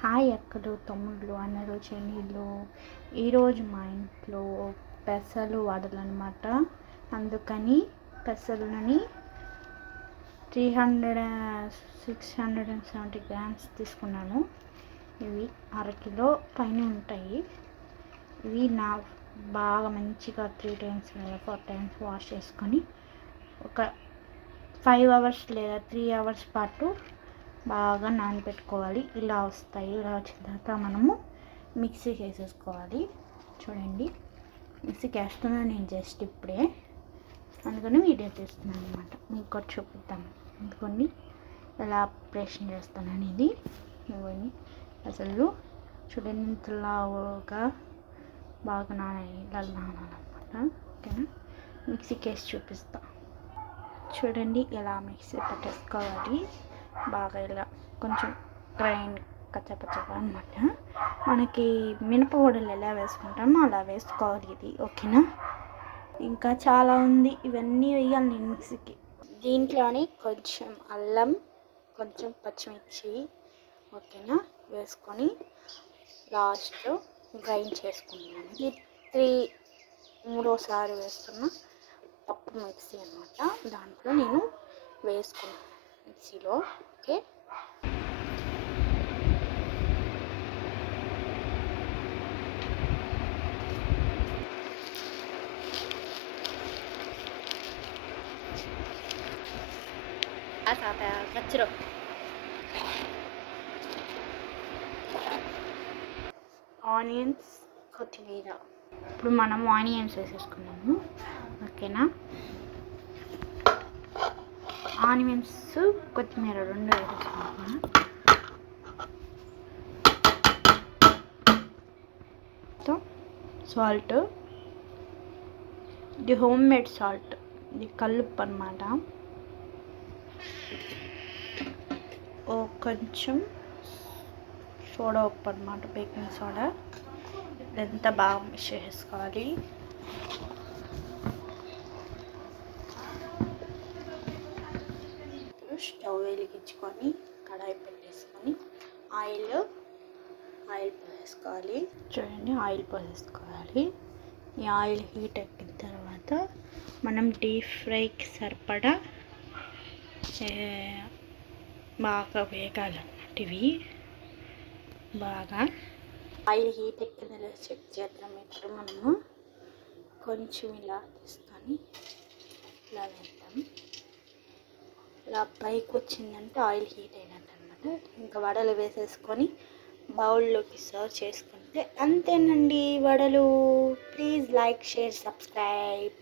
Hi అక్కలు, తమ్ముళ్ళు, అన్నలు, చెన్నీళ్ళు. ఈరోజు మా ఇంట్లో పెసలు వడలన్నమాట. అందుకని పెసలని 670 గ్రామ్స్ తీసుకున్నాను. ఇవి అరకిలో పైన ఉంటాయి. ఇవి బాగా మంచిగా 3 times లేదా 4 times వాష్ చేసుకొని ఒక 5 hours లేదా 3 hours పాటు బాగా నానబెట్టుకోవాలి. ఇలా వస్తాయి. ఇలా వచ్చిన తర్వాత మనము మిక్సీకి వేసేసుకోవాలి. చూడండి, మిక్సీకి వేస్తున్నాను నేను జస్ట్ ఇప్పుడే, అందుకని వీడియో తీస్తున్నాను అనమాట. మీకు కూడా చూపిద్దాము అందుకని ఎలా ఆపరేషన్ చేస్తాను అనేది. ఇవన్నీ అసలు చూడండి, ఇంతలాగా బాగా ఇలా నానాలన్నమాట. ఓకేనా, మిక్సీకి వేసి చూపిస్తా. చూడండి, ఇలా మిక్సీ పట్టేసుకోవాలి. బాగా ఇలా కొంచెం గ్రైండ్ కచ్చపచ్చగా అనమాట. మనకి మినపగుడలు ఎలా వేసుకుంటామో అలా వేసుకోవాలి ఇది. ఓకేనా, ఇంకా చాలా ఉంది, ఇవన్నీ వేయాలి నేను మిక్సీకి. దీంట్లోని కొంచెం అల్లం, కొంచెం పచ్చిమిర్చి ఓకేనా వేసుకొని లాస్ట్లో గ్రైండ్ చేసుకుంటున్నాను. ఇది మూడోసారి వేస్తున్న పప్పు మిక్సీ అనమాట. దాంట్లో నేను వేసుకున్నాను మిక్సీలో. ఓకే, కచ్చరో ఆనియన్స్, కొత్తిమీర. ఇప్పుడు మనం ఆనియన్స్ వేసేసుకున్నాము. ఓకేనా, ఆనియన్స్, కొత్తిమీర రెండు వేసేసుకున్నాము. సాల్ట్, ఇది హోమ్ మేడ్ సాల్ట్, ఇది కల్లుప్పు అనమాట. కొంచెం సోడా ఉప్పు అనమాట, బేకింగ్ సోడా. ఇదంతా బాగా మిక్స్ చేసుకోవాలి. స్టవ్ వెలిగించుకొని కడాయి పెట్టేసుకొని ఆయిల్ పోసేసుకోవాలి. చూడండి, ఆయిల్ పోసేసుకోవాలి. ఈ ఆయిల్ హీట్ ఎక్కిన తర్వాత మనం డీప్ ఫ్రైకి సరిపడా బాగా వేగాలన్నమాట. ఇవి బాగా ఆయిల్ హీట్ ఎక్కిందో చెక్ చేద్దాం. ఇప్పుడు మనము కొంచెం ఇలా తీసుకొని ఇలా వేద్దాం. ఇలా పైకి వచ్చిందంటే ఆయిల్ హీట్ అయినట్టు అనమాట. ఇంకా వడలు వేసేసుకొని బౌల్లోకి సర్వ్ చేసుకుంటే అంతేనండి వడలు. Please like, share, subscribe.